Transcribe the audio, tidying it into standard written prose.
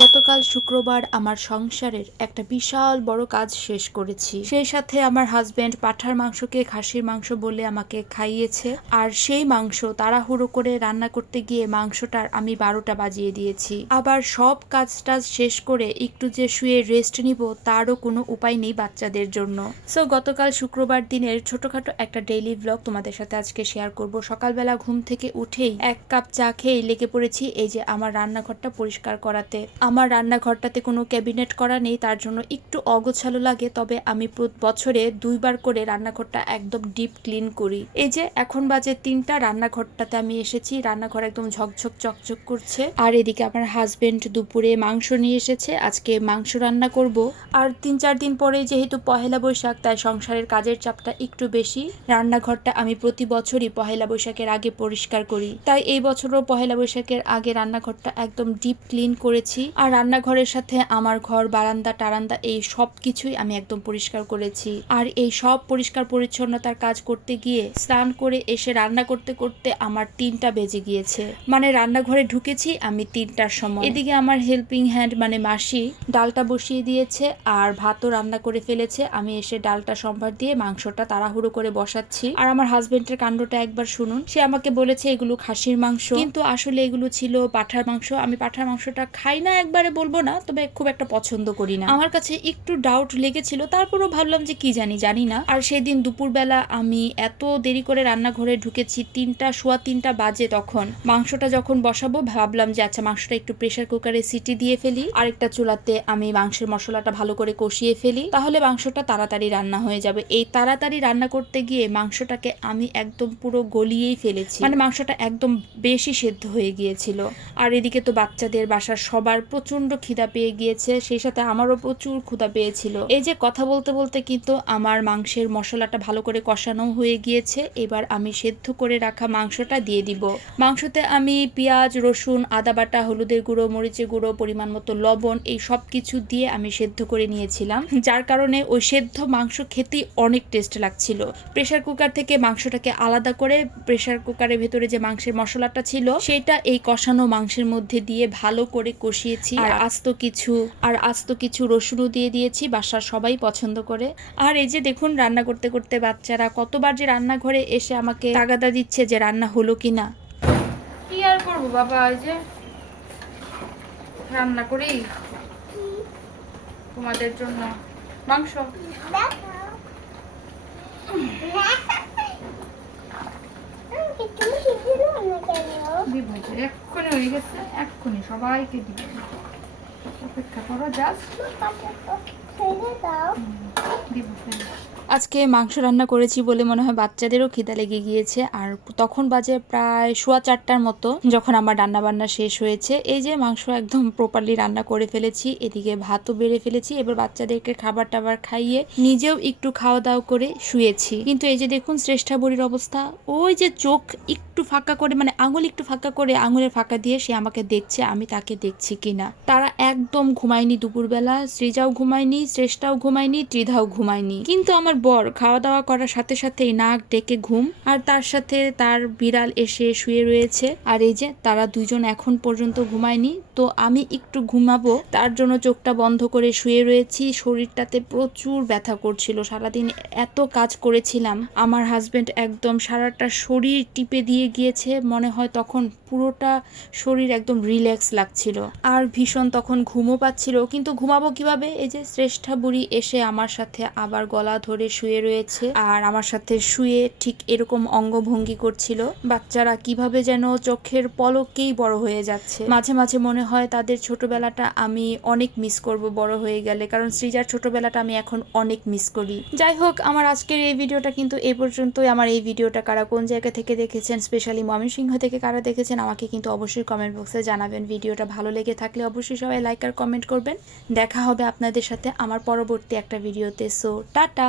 গতকাল শুক্রবার আমার সংসারের একটা বিশাল বড় কাজ শেষ করেছি। সেই সাথে আমার হাজবেন্ড পাঁঠার মাংসকে খাসির মাংস বলে আমাকে খাইয়েছে, আর সেই মাংস তাড়াহুড়ো করে রান্না করতে গিয়ে মাংসটার আমি 12টা বাজিয়ে দিয়েছি। আবার সব কাজ টাজ শেষ করে একটু যে শুয়ে রেস্ট নিব তারও কোনো উপায় নেই বাচ্চাদের জন্য। সো গতকাল শুক্রবার দিনের ছোটখাটো একটা ডেইলি ব্লগ তোমাদের সাথে আজকে শেয়ার করব। সকালবেলা ঘুম থেকে উঠেই 1 কাপ চা খেয়ে লেগে পড়েছি এই যে আমার রান্নাঘরটা পরিষ্কার করাতে। আমার রান্নাঘরটাতে কোনো ক্যাবিনেট করা নেই, তার জন্য একটু অগোছালো লাগে, তবে আমি বছরে 2বার করে রান্নাঘরটা একদম ডিপ ক্লিন করি। এই যে এখন বাজে 3টা, রান্নাঘরটাতে আমি এসেছি, রান্নাঘর একদম ঝকঝক চকচক করছে। আর এদিকে আমার হাজবেন্ড দুপুরে মাংস নিয়ে এসেছে, আজকে মাংস রান্না করব। আর 3-4 দিন পরে যেহেতু পহেলা বৈশাখ, তাই সংসারের কাজের চাপটা একটু বেশি। রান্নাঘরটা আমি প্রতি বছরই পহেলা বৈশাখের আগে পরিষ্কার করি, তাই এই বছরও পহেলা বৈশাখের আগে রান্নাঘরটা একদম ডিপ ক্লিন করেছি। আর রান্নাঘরের সাথে আমার ঘর, বারান্দা টারান্দা এই সব কিছুই আমি একদম পরিষ্কার করেছি। আর এই সব পরিষ্কার পরিচ্ছন্নতার কাজ করতে গিয়ে স্নান করে এসে রান্না করতে করতে আমার 3টা বেজে গিয়েছে। মানে রান্নাঘরে ঢুকেছি আমি 3টার সময়। এদিকে আমার হেল্পিং হ্যান্ড মানে মাসি ডালটা বসিয়ে দিয়েছে আর ভাতও রান্না করে ফেলেছে। আমি এসে ডালটা সম্ভার দিয়ে মাংসটা তাড়াহুড়ো করে বসাচ্ছি। আর আমার হাজবেন্ডের কাণ্ডটা একবার শুনুন। সে আমাকে বলেছে এগুলো খাসির মাংস, কিন্তু আসলে এগুলো ছিল পাঁঠার মাংস। আমি পাঁঠার মাংসটা খাই না, একবারে বলবো না, তবে খুব একটা পছন্দ করি না। আমার কাছে একটু ডাউট লেগেছিল, তারপরও ভাবলাম যে কি জানি না। আর সেদিন দুপুরবেলা আমি এত দেরি করে রান্নাঘরে ঢুকেছি, 3টা বাজে। তখন মাংসটা যখন বসাবো ভাবলাম যে আচ্ছা মাংসটা একটু প্রেসার কুকারে সিটি দিয়ে ফেলি, আরেকটা চুলাতে আমি মাংসের মশলাটা ভালো করে কষিয়ে ফেলি, তাহলে মাংসটা তাড়াতাড়ি রান্না হয়ে যাবে। এই তাড়াতাড়ি রান্না করতে গিয়ে মাংসটাকে আমি একদম পুরো গলিয়েই ফেলেছি, মানে মাংসটা একদম বেশি সেদ্ধ হয়ে গিয়েছিল। আর এদিকে তো বাচ্চাদের বাসার সবার প্রচন্ড খিদা পেয়ে গিয়েছে, সেই সাথে আমারও প্রচুর ক্ষুধা পেয়েছিল। এই যে কথা বলতে বলতে কিন্তু আমার মাংসের মশলাটা ভালো করে কষানো হয়ে গিয়েছে। এবার আমি সেদ্ধ করে রাখা মাংসটা দিয়ে দিব। মাংসতে আমি পেঁয়াজ, রসুন, আদা বাটা, হলুদের গুঁড়ো, মরিচের গুঁড়ো, পরিমাণ মতো লবণ, এই সব কিছু দিয়ে আমি সেদ্ধ করে নিয়েছিলাম, যার কারণে ওই সেদ্ধ মাংস খেতেই অনেক টেস্ট লাগছিল। প্রেসার কুকার থেকে মাংসটাকে আলাদা করে প্রেসার কুকারের ভেতরে যে মাংসের মশলাটা ছিল সেটা এই কষানো মাংসের মধ্যে দিয়ে ভালো করে কষিয়েছি। আর আস্ত কিছু রসুনও দিয়ে দিয়েছি, বাসার সবাই পছন্দ করে। আর এই যে দেখুন রান্না করতে করতে বাচ্চারা কতবার যে রান্নাঘরে এসে আমাকে তাগাদা দিচ্ছে যে রান্না হলো কিনা। কি আর করবো বাবা, এই যে রান্না করি তোমাদের জন্য মাংস। এক্ষুনি হয়ে গেছে, এক্ষুনি সবাইকে দিবে, অপেক্ষা করো জাস্ট। আজকে মাংস রান্না করেছি বলে মনে হয় বাচ্চাদেরও খিদা লেগে গিয়েছে। আর তখন বাজে প্রায় 4:15টার মতো যখন আমার রান্না বান্না শেষ হয়েছে। এই যে মাংস একদম প্রপারলি রান্না করে ফেলেছি, এদিকে ভাতও বেড়ে ফেলেছি। এবার বাচ্চাদেরকে খাবার টাবার খাইয়ে নিজেও একটু খাওয়া দাওয়া করে শুয়েছি। কিন্তু এই যে দেখুন শ্রেষ্ঠা বুড়ির অবস্থা, ওই যে চোখ একটু ফাঁকা করে, মানে আঙুল একটু ফাঁকা করে, আঙুলের ফাঁকা দিয়ে সে আমাকে দেখছে, আমি তাকে দেখছি কিনা। তারা একদম ঘুমায়নি দুপুরবেলা, সৃজাও ঘুমায়নি, শ্রেষ্ঠাও ঘুমায়নি, ত্রিধাও ঘুমায়নি। কিন্তু আমার বর খাওয়া দাওয়া করার সাথে সাথেই নাক ডেকে ঘুম, আর তার সাথে তার বিড়াল এসে শুয়ে রয়েছে। আর এই যে তারা দুইজন এখন পর্যন্ত ঘুমায়নি, তো আমি একটু ঘুমাবো তার জন্য চোখটা বন্ধ করে শুয়ে রয়েছি। শরীরটাতে প্রচুর ব্যথা করছিল, সারাদিন এত কাজ করেছিলাম। আমার হাজবেন্ড একদম সারাটা শরীর টিপে দিয়ে গিয়েছে, মনে হয় তখন পুরোটা শরীর একদম রিল্যাক্স লাগছিল। আর ভীষণ তখন ঘুমও পাচ্ছিল, কিন্তু ঘুমাবো কিভাবে? এই যে শ্রেষ্ঠা বুড়ি এসে আমার সাথে আবার গলা ধরে শুয়ে রয়েছে, আর আমার সাথে শুয়ে ঠিক এরকম অঙ্গভঙ্গি করছিল। বাচ্চারা কিভাবে যেন চোখের পলকেই বড় হয়ে যাচ্ছে। মাঝে মাঝে মনে হয় তাদের ছোটবেলাটা আমি অনেক মিস করব বড় হয়ে গেলে, কারণ সৃজার ছোটবেলাটা আমি এখন অনেক মিস করি। যাই হোক, আমার আজকের এই ভিডিওটা কিন্তু এই পর্যন্তই। আমার এই ভিডিওটা কারা কোন জায়গা থেকে দেখেছেন, স্পেশালি ময়মনসিংহ থেকে কারা দেখেছেন, আমাকে কিন্তু অবশ্যই কমেন্ট বক্সে জানাবেন। ভিডিওটা ভালো লেগে থাকলে অবশ্যই সবাই লাইক আর কমেন্ট করবেন। দেখা হবে আপনাদের সাথে আমার পরবর্তী একটা ভিডিওতে। So tata.